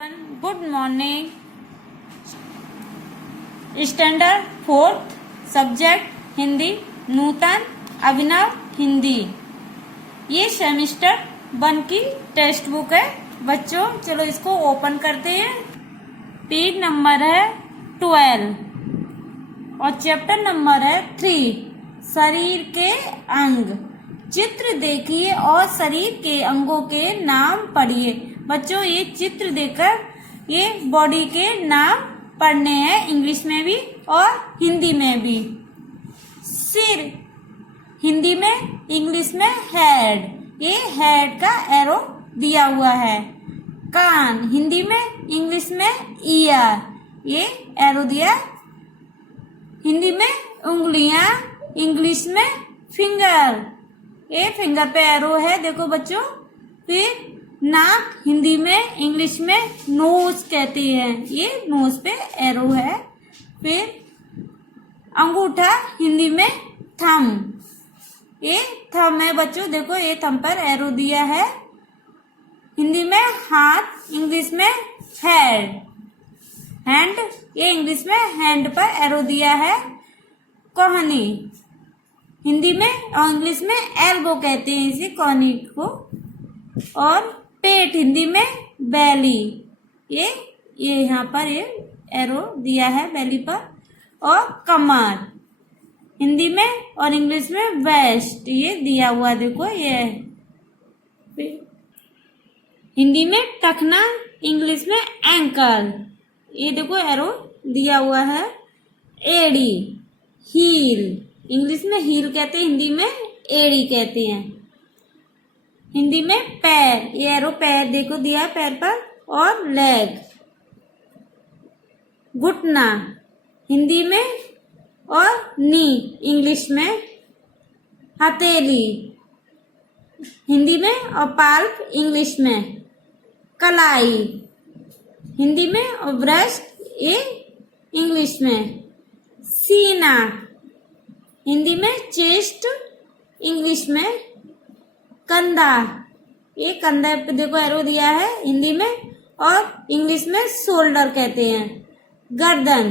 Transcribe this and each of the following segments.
Good morning. Standard 4th subject Hindi, Nutan Abhinav Hindi. ये semester 1 की text book है बच्चों। चलो इसको ओपन करते हैं। पेज नंबर है 12 और चैप्टर नंबर है 3 शरीर के अंग। चित्र देखिए और शरीर के अंगों के नाम पढ़िए। बच्चों ये चित्र देखकर ये बॉडी के नाम पढ़ने हैं, इंग्लिश में भी और हिंदी में भी। सिर हिंदी में, इंग्लिश में हेड, ये हेड का एरो दिया हुआ है। कान हिंदी में, इंग्लिश में ईयर, ये एरो दिया। हिंदी में उंगलियां, इंग्लिश में फिंगर, ये फिंगर पे एरो है देखो बच्चों। फिर नाक हिंदी में, इंग्लिश में नोज कहते हैं, ये नोज पे एरो है। फिर अंगूठा हिंदी में थम, ये थम है बच्चों, देखो ये थम पर एरो दिया है। हिंदी में हाथ, इंग्लिश में हेड, हैंड, ये इंग्लिश में हैंड पर एरो दिया है। कोहनी हिंदी में और इंग्लिश में एल्बो कहते हैं इसे, कोहनी को। और पेट हिंदी में बेली, ये यहाँ पर ये एरो दिया है बेली पर। और कमर हिंदी में और इंग्लिश में वेस्ट, ये दिया हुआ देखो ये। हिंदी में टखना, इंग्लिश में एंकल, ये देखो एरो दिया हुआ है। एड़ी हील, इंग्लिश में हील कहते हैं, हिंदी में एड़ी कहते हैं। हिंदी में पैर, ये एरो पैर देखो दिया है पैर पर। और लेग, घुटना हिंदी में और नी इंग्लिश में। हथेली हिंदी में और पाल्प इंग्लिश में। कलाई हिंदी में और ब्रेस्ट, ये इंग्लिश में। सीना हिंदी में चेस्ट, इंग्लिश में। कंधा, ये कंधा पे देखो एरो दिया है हिंदी में और इंग्लिश में शोल्डर कहते हैं। गर्दन,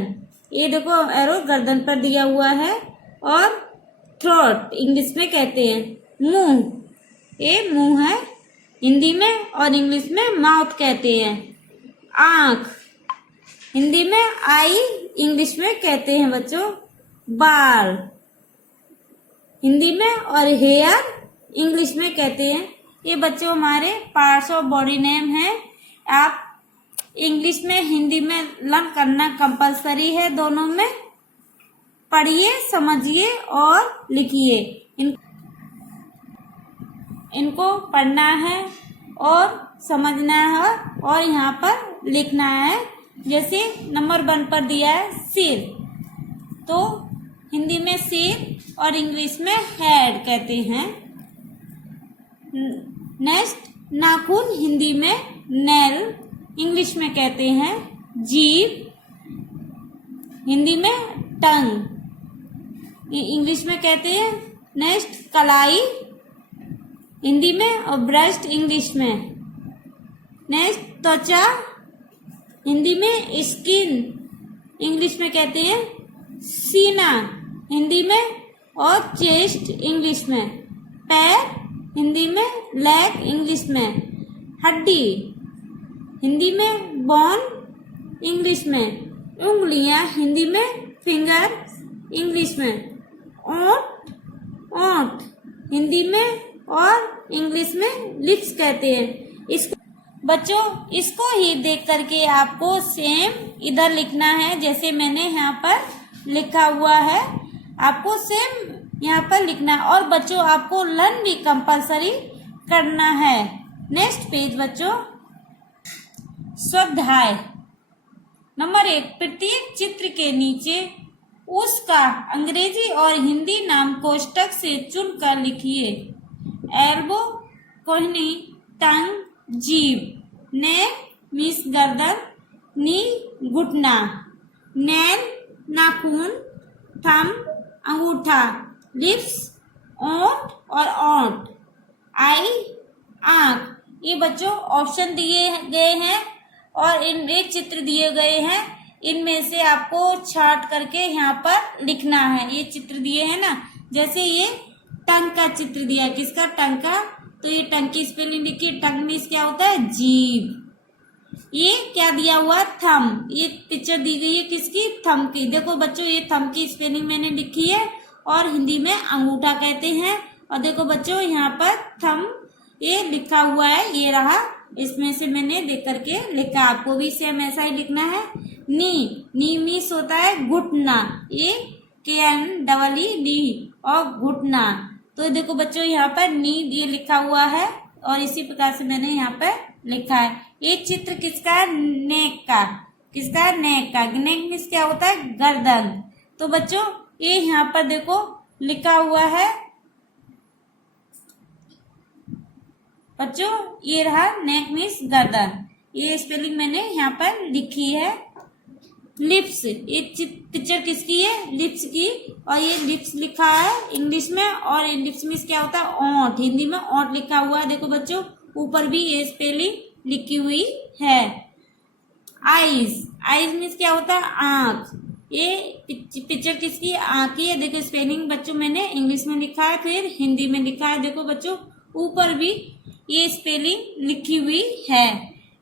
ये देखो एरो गर्दन पर दिया हुआ है। और थ्रोट इंग्लिश में कहते हैं। मुंह, ये मुंह है, हिंदी में और इंग्लिश में माउथ कहते हैं। आंख हिंदी में आई, इंग्लिश में कहते हैं बच्चों। बाल हिंदी में और हेयर इंग्लिश में कहते हैं। ये बच्चों हमारे पार्ट्स ऑफ बॉडी नेम है। आप इंग्लिश में, हिंदी में लर्न करना कंपलसरी है, दोनों में पढ़िए, समझिए और लिखिए। इनको पढ़ना है और समझना है और यहाँ पर लिखना है। जैसे नंबर 1 पर दिया है सिर, तो हिंदी में सिर और इंग्लिश में हेड कहते हैं। नेक्स्ट नाखून हिंदी में नेल, इंग्लिश में कहते हैं जीभ। हिंदी में टंग, इंग्लिश में कहते हैं। नेक्स्ट कलाई हिंदी में और ब्रेस्ट इंग्लिश में। नेक्स्ट त्वचा हिंदी में स्किन, इंग्लिश में कहते हैं सीना, हिंदी में और चेस्ट इंग्लिश में। पैर हिंदी में लेग, इंग्लिश में। हड्डी हिंदी में बोन, इंग्लिश में। उंगलियां हिंदी में फिंगर, इंग्लिश में। ओंठ, ओंठ हिंदी में और इंग्लिश में लिप्स कहते हैं। इसको बच्चों इसको ही देख करके आपको सेम इधर लिखना है, जैसे मैंने यहाँ पर लिखा हुआ है, आपको सेम यहाँ पर लिखना है। और बच्चों आपको लर्न भी कंपलसरी करना है। नेक्स्ट पेज बच्चों, स्वाध्याय नंबर 1। प्रत्येक चित्र के नीचे उसका अंग्रेजी और हिंदी नाम कोष्टक से चुनकर लिखिए। एल्बो कोहनी, टंग जीभ। नेक मीन्स गर्दन, नी घुटना। नैन नाखून, थंब अंगूठा। लिप्स ओंठ और ओंठ। आई आंख। ये बच्चों ऑप्शन दिए गए हैं और इन एक चित्र दिए गए हैं, इनमें से आपको छांट करके यहाँ पर लिखना है। ये चित्र दिए हैं ना, जैसे ये टंग का चित्र दिया है, किसका? टंग का। तो ये टंग की स्पेलिंग लिखिए। टंग मीन्स क्या होता है? जीभ। ये क्या दिया हुआ? थंब। ये पिक्चर दी गई है किसकी? थंब की। देखो बच्चों, ये थंब की स्पेलिंग मैंने लिखी है और हिंदी में अंगूठा कहते हैं। और देखो बच्चों, यहाँ पर थंब ये लिखा हुआ है, ये रहा। इसमें से मैंने देख करके लिखा, आपको भी सेम ऐसा ही लिखना है। नी मीन्स होता है घुटना, ये KNEE और घुटना। तो देखो बच्चों, यहाँ पर नी ये लिखा हुआ है और इसी प्रकार से मैंने यहाँ पर लिखा है। ये चित्र किसका है? नेक का। किसका है? नेक का। नेक मीन्स क्या होता है? गर्दन। तो बच्चों, ये यहाँ पर देखो लिखा हुआ है बच्चों, ये रहा नेक मीन्स गर्दन। ये स्पेलिंग मैंने यहाँ पर लिखी है। लिप्स, ये पिक्चर किसकी है? लिप्स की। और ये लिप्स लिखा है इंग्लिश में, और लिप्स मीन्स क्या होता है? ओंठ। हिंदी में ओंठ लिखा हुआ है। देखो बच्चों, ऊपर भी ये स्पेलिंग लिखी हुई है। आईज, आईज मीन्स क्या होता है? आंख। ये पिक्चर किसकी? आंख की है। देखो स्पेलिंग बच्चों मैंने इंग्लिश में लिखा है, फिर हिंदी में लिखा है। देखो बच्चों, ऊपर भी ये स्पेलिंग लिखी हुई है।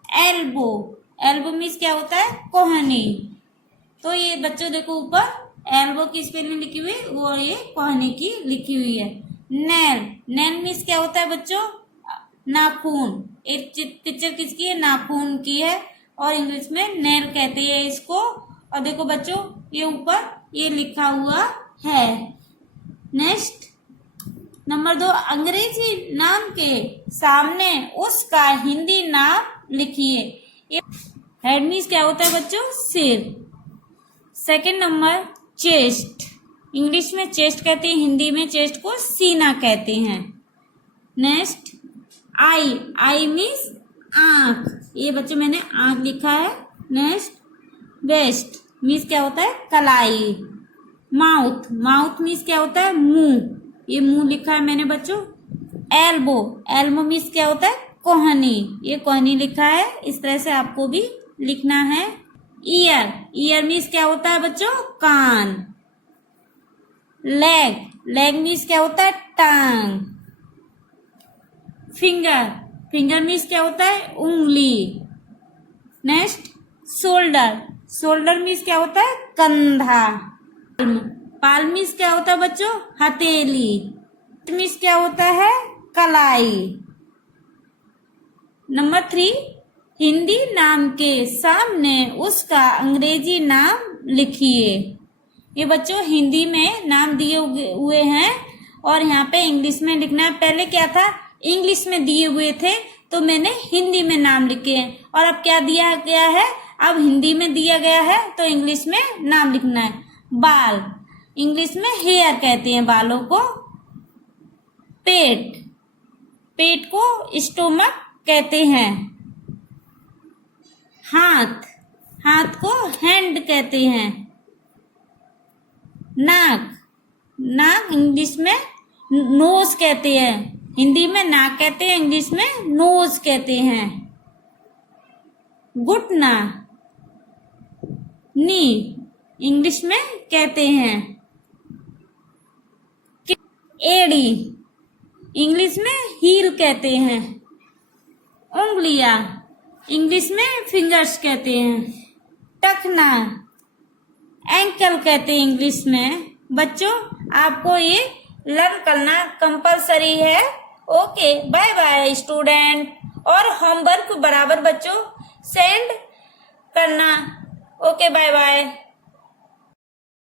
एल्बो, एल्बो मीन्स क्या होता है? कोहनी। तो ये बच्चों देखो, ऊपर एल्बो की स्पेलिंग लिखी हुई, वो ये कोहनी की लिखी हुई है। नेल, नेल मीन्स क्या होता है बच्चों? नाखून। एक पिक्चर किसकी है? नाखून की है, और इंग्लिश में नेल कहते हैं इसको। और देखो बच्चों, ये ऊपर ये लिखा हुआ है। नेक्स्ट नंबर 2, अंग्रेजी नाम के सामने उसका हिंदी नाम लिखिए। हेड मीन्स क्या होता है बच्चों? सिर। Second number, chest. इंग्लिश में चेस्ट कहते हैं, हिंदी में चेस्ट को सीना कहते हैं। नेक्स्ट, आई, आई मीन्स आंख। ये बच्चों मैंने आंख लिखा है। नेक्स्ट, वेस्ट मीन्स क्या होता है? कलाई। माउथ, माउथ मीन्स क्या होता है? मुंह। ये मुंह लिखा है मैंने बच्चों। एल्बो, एल्बो मीन्स क्या होता है? कोहनी। ये कोहनी लिखा है। इस तरह से आपको भी लिखना है। ईयर, ईयर मीन्स क्या होता है बच्चों? कान। लेग, लेग मीन्स क्या होता है? टांग। फिंगर, फिंगर मीन्स क्या होता है? उंगली। नेक्स्ट, शोल्डर, शोल्डर मीन्स क्या होता है? कंधा। पाल्म मीन्स क्या होता है बच्चों? हथेली। मीन्स क्या होता है? कलाई। नंबर 3, हिंदी नाम के सामने उसका अंग्रेजी नाम लिखिए। ये बच्चों हिंदी में नाम दिए हुए हैं और यहाँ पे इंग्लिश में लिखना है। पहले क्या था? इंग्लिश में दिए हुए थे तो मैंने हिंदी में नाम लिखे हैं, और अब क्या दिया गया है? अब हिंदी में दिया गया है तो इंग्लिश में नाम लिखना है। बाल, इंग्लिश में हेयर कहते हैं बालों को। पेट, पेट को स्टोमक कहते हैं। हाथ, हाथ को हैंड कहते हैं। नाक, नाक इंग्लिश में नोज कहते हैं। हिंदी में नाक कहते हैं, इंग्लिश में नोज कहते हैं। घुटना, नी इंग्लिश में कहते हैं। एड़ी इंग्लिश में हील कहते हैं। उंगलियां इंग्लिश में फिंगर्स कहते हैं। टखना एंकल कहते हैं इंग्लिश में। बच्चों आपको ये लर्न करना कंपलसरी है। Okay, bye bye student. और होमवर्क बराबर बच्चों सेंड करना। Okay, bye bye.